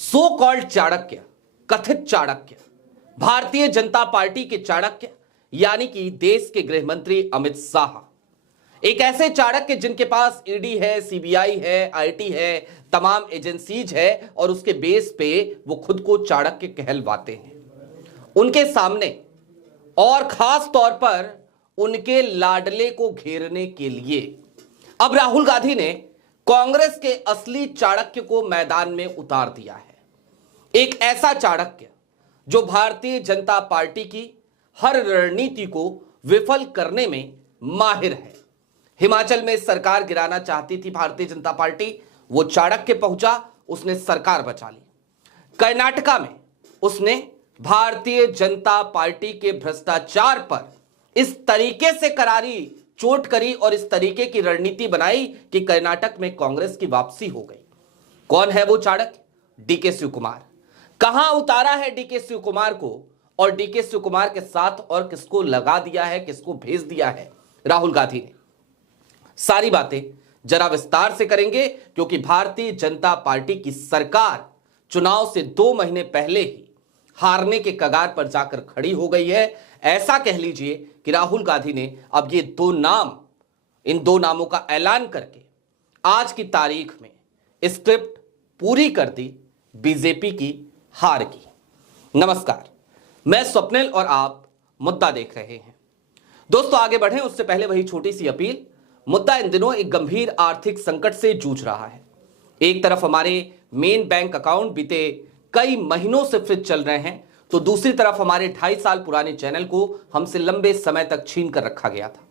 So called Chanakya, कथित Chanakya, Bharatiya Janata party के चाणक्य यानी कि देश के गृह मंत्री अमित शाह, एक ऐसे चाणक्य जिनके पास ईडी है, सीबीआई है, आईटी है, तमाम एजेंसीज है और उसके बेस पे वो खुद को चाणक्य कहलवाते हैं। उनके सामने और खास तौर पर उनके लाडले को घेरने के लिए अब राहुल गांधी ने कांग्रेस के असली चाणक्य को मैदान में उतार दिया है। एक ऐसा चाणक्य जो भारतीय जनता पार्टी की हर रणनीति को विफल करने में माहिर है। हिमाचल में सरकार गिराना चाहती थी भारतीय जनता पार्टी, वो चाणक्य पहुंचा, उसने सरकार बचा ली। कर्नाटका में उसने भारतीय जनता पार्टी के भ्रष्टाचार पर इस तरीके से करारी चोट करी और इस तरीके की रणनीति बनाई कि कर्नाटक में कांग्रेस की वापसी हो गई। कौन है वो चाणक्य? डीके शिव कुमार। कहां उतारा है डीके शिव कुमार को और डीके शिव कुमार के साथ और किसको लगा दिया है, किसको भेज दिया है राहुल गांधी ने? सारी बातें जरा विस्तार से करेंगे क्योंकि भारतीय जनता पार्टी की सरकार चुनाव से 2 महीने पहले ही हारने के कगार पर जाकर खड़ी हो गई है। ऐसा कह लीजिए कि राहुल गांधी ने अब ये इन दो नामों का ऐलान करके आज की तारीख में स्क्रिप्ट पूरी कर दी बीजेपी की हार की। नमस्कार, मैं स्वप्निल और आप मुद्दा देख रहे हैं। दोस्तों, आगे बढ़ें उससे पहले वही छोटी सी अपील। मुद्दा इन दिनों एक गंभीर आर्थिक संकट से जूझ रहा है। एक तरफ हमारे मेन बैंक अकाउंट बीते कई महीनों से फ्रीज चल रहे हैं, तो दूसरी तरफ हमारे 2.5 साल पुराने चैनल को हमसे लंबे समय तक छीन कर रखा गया था।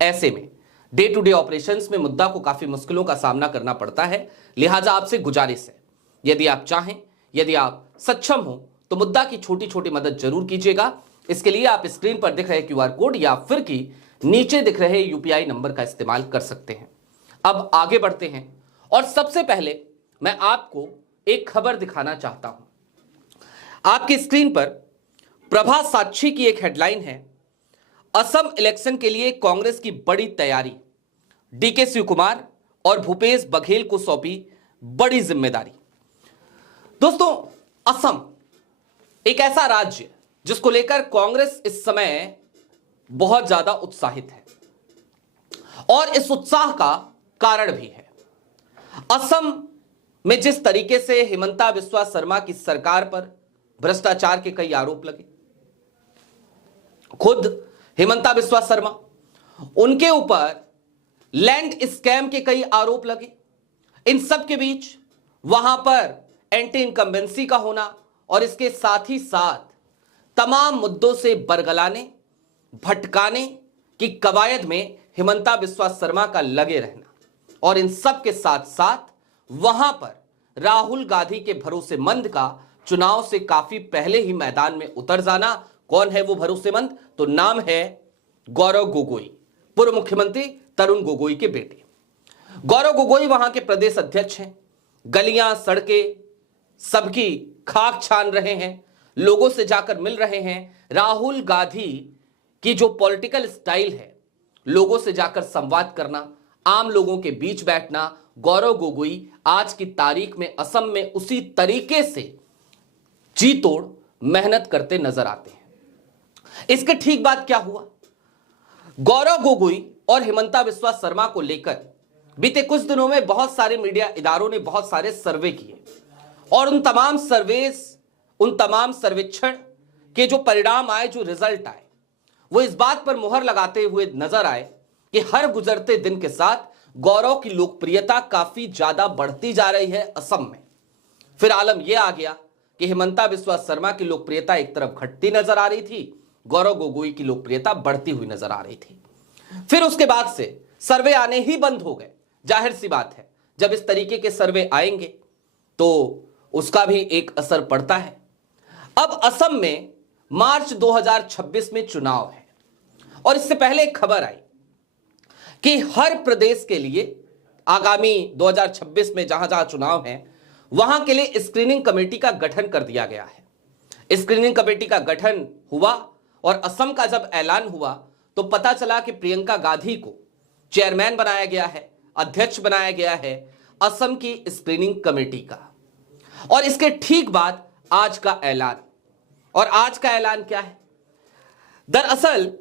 ऐसे में डे टू डे ऑपरेशंस में मुद्दा को काफी मुश्किलों का सामना करना पड़ता है। लिहाजा आपसे गुजारिश है, यदि आप चाहें, यदि आप सक्षम हो तो मुद्दा की छोटी छोटी मदद जरूर कीजिएगा। इसके लिए आप स्क्रीन पर दिख रहे QR कोड या फिर कि नीचे दिख रहे UPI नंबर का इस्तेमाल कर सकते हैं। अब आगे बढ़ते हैं और सबसे पहले मैं आपको एक खबर दिखाना चाहता हूं। आपकी स्क्रीन पर प्रभा साक्षी की एक हेडलाइन है, असम इलेक्शन के लिए कांग्रेस की बड़ी तैयारी, डीके शिव कुमार और भूपेश बघेल को सौंपी बड़ी जिम्मेदारी। दोस्तों, असम एक ऐसा राज्य जिसको लेकर कांग्रेस इस समय बहुत ज्यादा उत्साहित है और इस उत्साह का कारण भी है। असम में जिस तरीके से हिमंता बिस्वा शर्मा की सरकार पर भ्रष्टाचार के कई आरोप लगे, खुद हिमंता बिस्वा शर्मा, उनके ऊपर लैंड स्कैम के कई आरोप लगे। इन सब के बीच वहां पर एंटी इनकम्बेंसी का होना और इसके साथ ही साथ तमाम मुद्दों से बरगलाने भटकाने की कवायद में हिमंता बिस्वा शर्मा का लगे रहना और इन सब के साथ साथ वहां पर राहुल गांधी के भरोसेमंद का चुनाव से काफी पहले ही मैदान में उतर जाना। कौन है वो भरोसेमंद? तो नाम है गौरव गोगोई, पूर्व मुख्यमंत्री तरुण गोगोई के बेटे। गौरव गोगोई वहां के प्रदेश अध्यक्ष हैं। गलियां सड़कें सबकी खाक छान रहे हैं, लोगों से जाकर मिल रहे हैं। राहुल गांधी की जो पॉलिटिकल स्टाइल है, लोगों से जाकर संवाद करना, आम लोगों के बीच बैठना, गौरव गोगोई आज की तारीख में असम में उसी तरीके से जी तोड़ मेहनत करते नजर आते हैं। इसके ठीक बाद क्या हुआ? गौरव गोगोई और हिमंता बिस्वा शर्मा को लेकर बीते कुछ दिनों में बहुत सारे मीडिया इदारों ने बहुत सारे सर्वे किए और उन तमाम सर्वेक्षण के जो परिणाम आए, जो रिजल्ट आए, वो इस बात पर मुहर लगाते हुए नजर आए कि हर गुजरते दिन के साथ गौरव की लोकप्रियता काफी ज्यादा बढ़ती जा रही है असम में। फिर आलम यह आ गया कि हिमंता बिस्वा शर्मा की लोकप्रियता एक तरफ घटती नजर आ रही थी, गौरव गोगोई की लोकप्रियता बढ़ती हुई नजर आ रही थी। फिर उसके बाद से सर्वे आने ही बंद हो गए। जाहिर सी बात है, जब इस तरीके के सर्वे आएंगे तो उसका भी एक असर पड़ता है। अब असम में मार्च 2026 में चुनाव है और इससे पहले एक खबर आई कि हर प्रदेश के लिए आगामी 2026 में जहां जहां चुनाव है वहां के लिए स्क्रीनिंग कमेटी का गठन कर दिया गया है। स्क्रीनिंग कमेटी का गठन हुआ और असम का जब ऐलान हुआ तो पता चला कि प्रियंका गांधी को चेयरमैन बनाया गया है, अध्यक्ष बनाया गया है असम की स्क्रीनिंग कमेटी का। और इसके ठीक बाद आज का ऐलान। और आज का ऐलान क्या है? दरअसल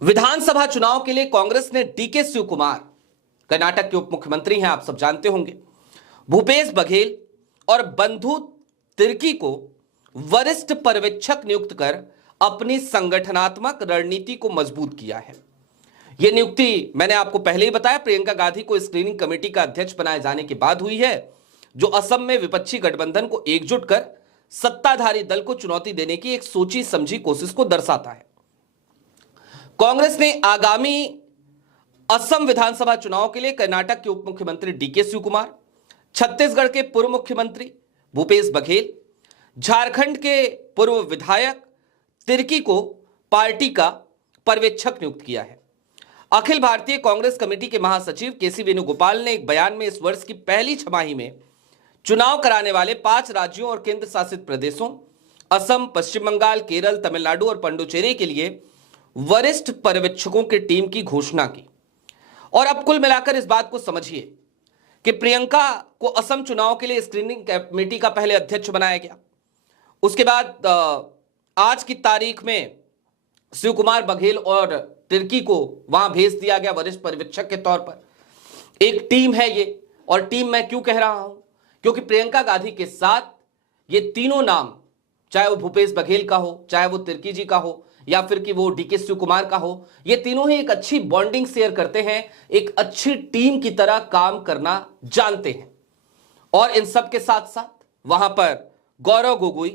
विधानसभा चुनाव के लिए कांग्रेस ने डीके शिव कुमार, कर्नाटक के उप मुख्यमंत्री हैं, आप सब जानते होंगे, भूपेश बघेल और बंधु तिर्की को वरिष्ठ पर्यवेक्षक नियुक्त कर अपनी संगठनात्मक रणनीति को मजबूत किया है। यह नियुक्ति मैंने आपको पहले ही बताया, प्रियंका गांधी को स्क्रीनिंग कमेटी का अध्यक्ष बनाए जाने के बाद हुई है, जो असम में विपक्षी गठबंधन को एकजुट कर सत्ताधारी दल को चुनौती देने की एक सोची समझी कोशिश को दर्शाता है। कांग्रेस ने आगामी असम विधानसभा चुनाव के लिए कर्नाटक के उप मुख्यमंत्री डीके शिव कुमार, छत्तीसगढ़ के पूर्व मुख्यमंत्री भूपेश बघेल, झारखंड के पूर्व विधायक तिर्की को पार्टी का पर्यवेक्षक नियुक्त किया है। अखिल भारतीय कांग्रेस कमेटी के महासचिव केसी वेणुगोपाल ने एक बयान में इस वर्ष की पहली छमाही में चुनाव कराने वाले 5 राज्यों और केंद्र शासित प्रदेशों असम, पश्चिम बंगाल, केरल, तमिलनाडु और पुडुचेरी के लिए वरिष्ठ पर्यवेक्षकों की टीम की घोषणा की। और अब कुल मिलाकर इस बात को समझिए कि प्रियंका को असम चुनाव के लिए स्क्रीनिंग कमेटी का पहले अध्यक्ष बनाया गया। उसके बाद आज की तारीख में शिव कुमार, बघेल और तिर्की को वहां भेज दिया गया वरिष्ठ पर्यवेक्षक के तौर पर। एक टीम है ये, और टीम मैं क्यों कह रहा हूं, क्योंकि प्रियंका गांधी के साथ ये तीनों नाम, चाहे वो भूपेश बघेल का हो, चाहे वो तिर्की जी का हो, या फिर कि वो डीके शिव कुमार का हो, ये तीनों ही एक अच्छी बॉन्डिंग शेयर करते हैं, एक अच्छी टीम की तरह काम करना जानते हैं। और इन सब के साथ साथ वहां पर गौरव गोगोई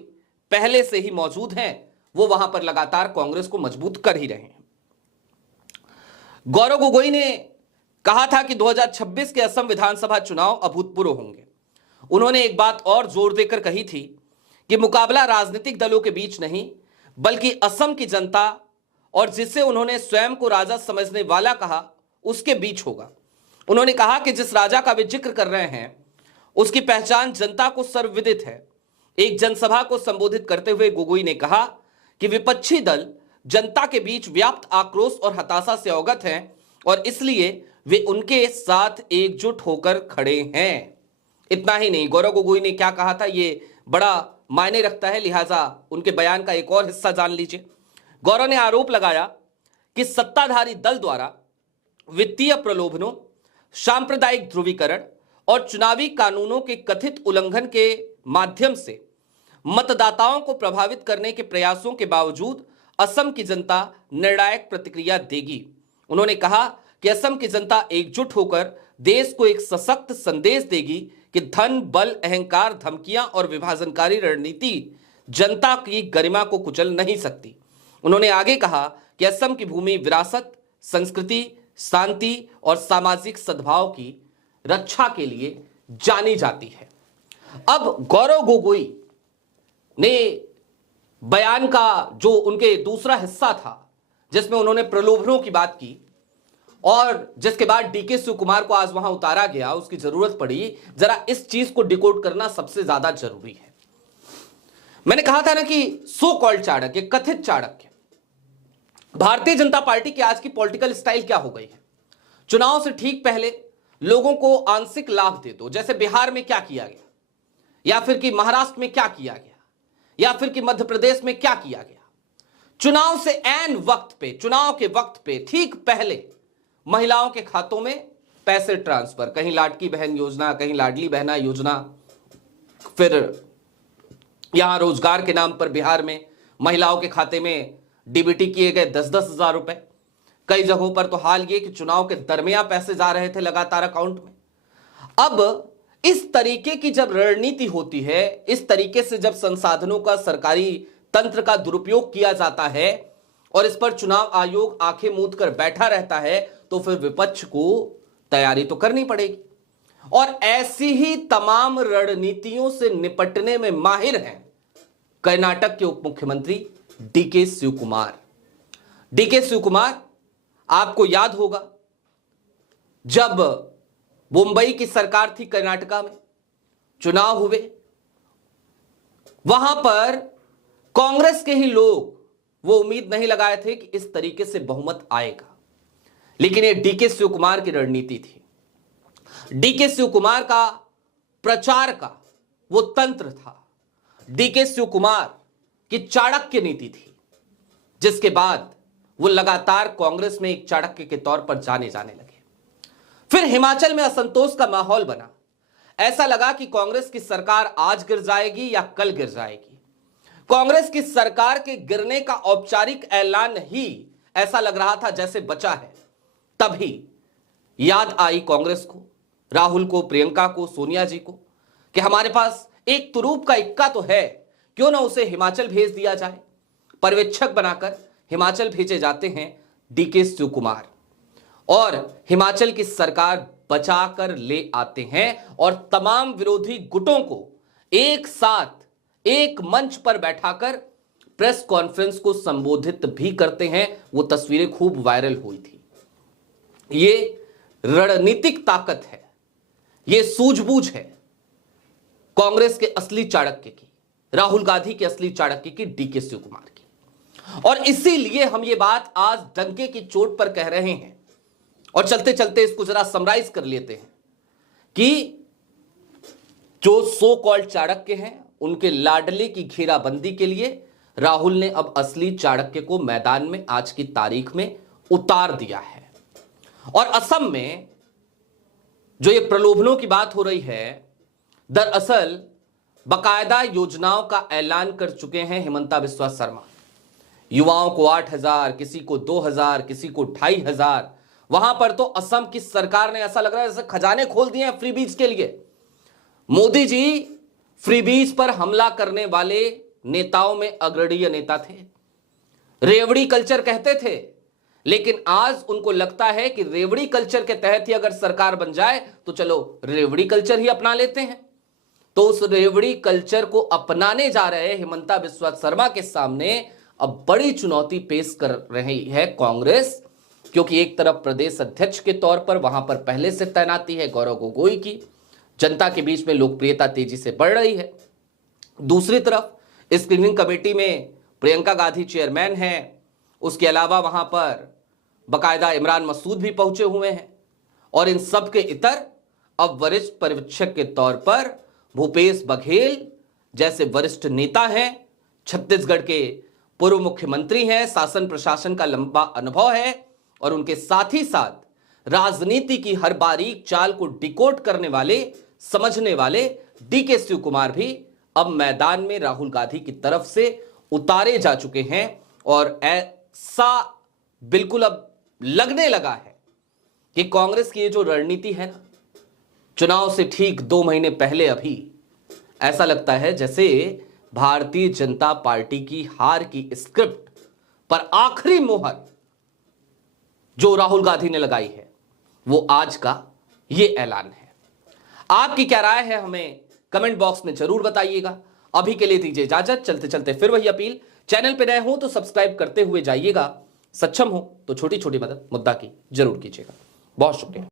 पहले से ही मौजूद हैं, वो वहां पर लगातार कांग्रेस को मजबूत कर ही रहे हैं। गौरव गोगोई ने कहा था कि 2026 के असम विधानसभा चुनाव अभूतपूर्व होंगे। उन्होंने एक बात और जोर देकर कही थी कि मुकाबला राजनीतिक दलों के बीच नहीं, बल्कि असम की जनता और जिसे उन्होंने स्वयं को राजा समझने वाला कहा, उसके बीच होगा। उन्होंने कहा कि जिस राजा का वे जिक्र कर रहे हैं, उसकी पहचान जनता को सर्वविदित है। एक जनसभा को संबोधित करते हुए गोगोई ने कहा कि विपक्षी दल जनता के बीच व्याप्त आक्रोश और हताशा से अवगत हैं और इसलिए वे उनके साथ एकजुट होकर खड़े हैं। इतना ही नहीं, गौरव गोगोई ने क्या कहा था, ये बड़ा मायने रखता है, लिहाजा उनके बयान का एक और हिस्सा जान लीजिए। गौरव ने आरोप लगाया कि सत्ताधारी दल द्वारा वित्तीय प्रलोभनों, सांप्रदायिक ध्रुवीकरण और चुनावी कानूनों के कथित उल्लंघन के माध्यम से मतदाताओं को प्रभावित करने के प्रयासों के बावजूद असम की जनता निर्णायक प्रतिक्रिया देगी। उन्होंने कहा कि असम की जनता एकजुट होकर देश को एक सशक्त संदेश देगी कि धन, बल, अहंकार, धमकियां और विभाजनकारी रणनीति जनता की गरिमा को कुचल नहीं सकती। उन्होंने आगे कहा कि असम की भूमि विरासत, संस्कृति, शांति और सामाजिक सद्भाव की रक्षा के लिए जानी जाती है। अब गौरव गोगोई ने बयान का जो उनके दूसरा हिस्सा था, जिसमें उन्होंने प्रलोभनों की बात की और जिसके बाद डीके शिव कुमार को आज वहां उतारा गया, उसकी जरूरत पड़ी, जरा इस चीज को डिकोड करना सबसे ज्यादा जरूरी है। मैंने कहा था ना कि सो कॉल्ड चाणक्य, कथित चाणक्य, भारतीय जनता पार्टी की आज की पॉलिटिकल स्टाइल क्या हो गई है? चुनाव से ठीक पहले लोगों को आंशिक लाभ दे दो, जैसे बिहार में क्या किया गया, या फिर कि महाराष्ट्र में क्या किया गया, या फिर कि मध्य प्रदेश में क्या किया गया। चुनाव से ऐन वक्त पे, चुनाव के वक्त पे ठीक पहले महिलाओं के खातों में पैसे ट्रांसफर, कहीं लाडकी बहन योजना, कहीं लाडली बहना योजना, फिर यहां रोजगार के नाम पर बिहार में महिलाओं के खाते में डीबीटी किए गए 10-10 हजार रुपए। कई जगहों पर तो हाल ये कि चुनाव के दरमियान पैसे जा रहे थे लगातार अकाउंट में। अब इस तरीके की जब रणनीति होती है, इस तरीके से जब संसाधनों का, सरकारी तंत्र का दुरुपयोग किया जाता है और इस पर चुनाव आयोग आंखें मूंद कर बैठा रहता है, तो फिर विपक्ष को तैयारी तो करनी पड़ेगी। और ऐसी ही तमाम रणनीतियों से निपटने में माहिर हैं कर्नाटक के उप मुख्यमंत्री डीके शिव कुमार। डीके शिव कुमार, आपको याद होगा जब मुंबई की सरकार थी, कर्नाटका में चुनाव हुए, वहां पर कांग्रेस के ही लोग वो उम्मीद नहीं लगाए थे कि इस तरीके से बहुमत आएगा, लेकिन ये डीके शिव कुमार की रणनीति थी। डीके शिव कुमार का प्रचार का वो तंत्र था, डीके शिव कुमार की चाणक्य नीति थी, जिसके बाद वो लगातार कांग्रेस में एक चाणक्य के तौर पर जाने लगे। फिर हिमाचल में असंतोष का माहौल बना। ऐसा लगा कि कांग्रेस की सरकार आज गिर जाएगी या कल गिर जाएगी। कांग्रेस की सरकार के गिरने का औपचारिक ऐलान ही ऐसा लग रहा था जैसे बचा है। तभी याद आई कांग्रेस को, राहुल को, प्रियंका को, सोनिया जी को कि हमारे पास एक तुरूप का इक्का तो है, क्यों ना उसे हिमाचल भेज दिया जाए। पर्यवेक्षक बनाकर हिमाचल भेजे जाते हैं डीके शिव कुमार और हिमाचल की सरकार बचाकर ले आते हैं और तमाम विरोधी गुटों को एक साथ एक मंच पर बैठाकर प्रेस कॉन्फ्रेंस को संबोधित भी करते हैं। वो तस्वीरें खूब वायरल हुई थी। ये रणनीतिक ताकत है, ये सूझबूझ है कांग्रेस के असली चाणक्य की, राहुल गांधी के असली चाणक्य की, डीके शिव कुमार की। और इसीलिए हम ये बात आज डंके की चोट पर कह रहे हैं और चलते चलते इसको जरा समराइज कर लेते हैं कि जो सो कॉल्ड चाणक्य हैं उनके लाडले की घेराबंदी के लिए राहुल ने अब असली चाणक्य को मैदान में आज की तारीख में उतार दिया है। और असम में जो ये प्रलोभनों की बात हो रही है, दरअसल बकायदा योजनाओं का ऐलान कर चुके हैं हिमंता बिस्वा शर्मा। युवाओं को 8,000, किसी को 2,000, किसी को 2,500। वहां पर तो असम की सरकार ने ऐसा लग रहा है जैसे खजाने खोल दिए हैं फ्रीबीज के लिए। मोदी जी फ्रीबीज पर हमला करने वाले नेताओं में अग्रणीय नेता थे, रेवड़ी कल्चर कहते थे, लेकिन आज उनको लगता है कि रेवड़ी कल्चर के तहत ही अगर सरकार बन जाए तो चलो रेवड़ी कल्चर ही अपना लेते हैं। तो उस रेवड़ी कल्चर को अपनाने जा रहे हिमंता बिस्वा शर्मा के सामने अब बड़ी चुनौती पेश कर रही है कांग्रेस, क्योंकि एक तरफ प्रदेश अध्यक्ष के तौर पर वहां पर पहले से तैनाती है गौरव गोगोई की, जनता के बीच में लोकप्रियता तेजी से बढ़ रही है। दूसरी तरफ स्क्रीनिंग कमेटी में प्रियंका गांधी चेयरमैन हैं, उसके अलावा वहां पर बकायदा इमरान मसूद भी पहुंचे हुए हैं और इन सब के इतर अब वरिष्ठ पर्यवेक्षक के तौर पर भूपेश बघेल जैसे वरिष्ठ नेता हैं, छत्तीसगढ़ के पूर्व मुख्यमंत्री हैं, शासन प्रशासन का लंबा अनुभव है और उनके साथ ही साथ राजनीति की हर बारीक चाल को डिकोड करने वाले, समझने वाले डीके शिव कुमार भी अब मैदान में राहुल गांधी की तरफ से उतारे जा चुके हैं। और ऐसा बिल्कुल अब लगने लगा है कि कांग्रेस की ये जो रणनीति है ना, चुनाव से ठीक 2 महीने पहले अभी ऐसा लगता है जैसे भारतीय जनता पार्टी की हार की स्क्रिप्ट पर आखिरी मोहर जो राहुल गांधी ने लगाई है वो आज का ये ऐलान है। आपकी क्या राय है हमें कमेंट बॉक्स में जरूर बताइएगा। अभी के लिए दीजिए इजाजत। चलते चलते फिर वही अपील, चैनल पे नए हो तो सब्सक्राइब करते हुए जाइएगा, सक्षम हो तो छोटी छोटी मदद मुद्दा की जरूर कीजिएगा। बहुत शुक्रिया।